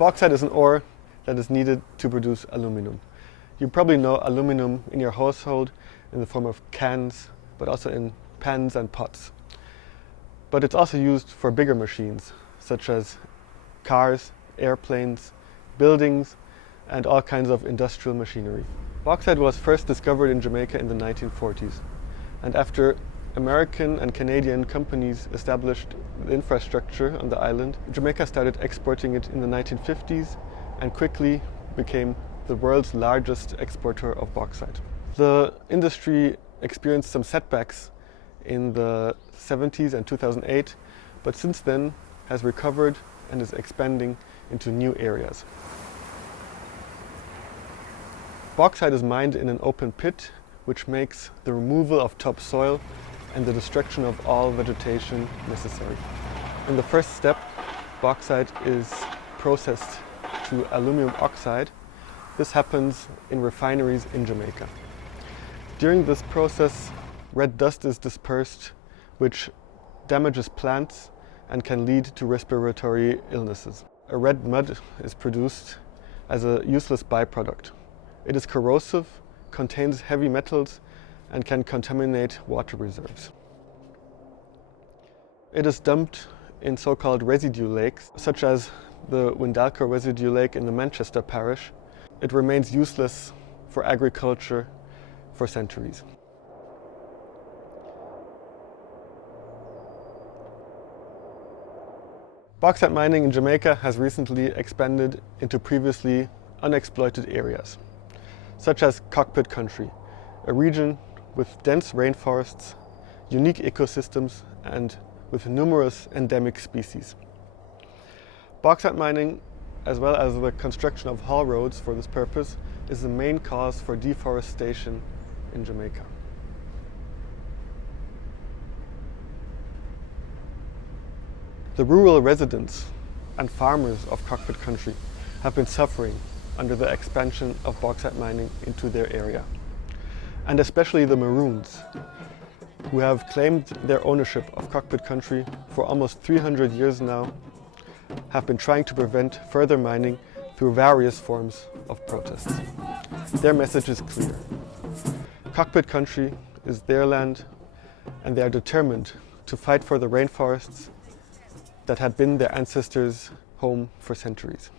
Bauxite is an ore that is needed to produce aluminum. You probably know aluminum in your household in the form of cans, but also in pans and pots. But it's also used for bigger machines, such as cars, airplanes, buildings, and all kinds of industrial machinery. Bauxite was first discovered in Jamaica in the 1940s, and after American and Canadian companies established the infrastructure on the island, Jamaica started exporting it in the 1950s and quickly became the world's largest exporter of bauxite. The industry experienced some setbacks in the 70s and 2008, but since then has recovered and is expanding into new areas. Bauxite is mined in an open pit, which makes the removal of topsoil and the destruction of all vegetation necessary. In the first step, bauxite is processed to aluminum oxide. This happens in refineries in Jamaica. During this process, red dust is dispersed, which damages plants and can lead to respiratory illnesses. A red mud is produced as a useless byproduct. It is corrosive, contains heavy metals, and can contaminate water reserves. It is dumped in so-called residue lakes, such as the Windalco residue lake in the Manchester parish. It remains useless for agriculture for centuries. Bauxite mining in Jamaica has recently expanded into previously unexploited areas, such as Cockpit Country, a region with dense rainforests, unique ecosystems, and with numerous endemic species. Bauxite mining, as well as the construction of haul roads for this purpose, is the main cause for deforestation in Jamaica. The rural residents and farmers of Cockpit Country have been suffering under the expansion of bauxite mining into their area. And especially the Maroons, who have claimed their ownership of Cockpit Country for almost 300 years now, have been trying to prevent further mining through various forms of protests. Their message is clear. Cockpit Country is their land, and they are determined to fight for the rainforests that had been their ancestors' home for centuries.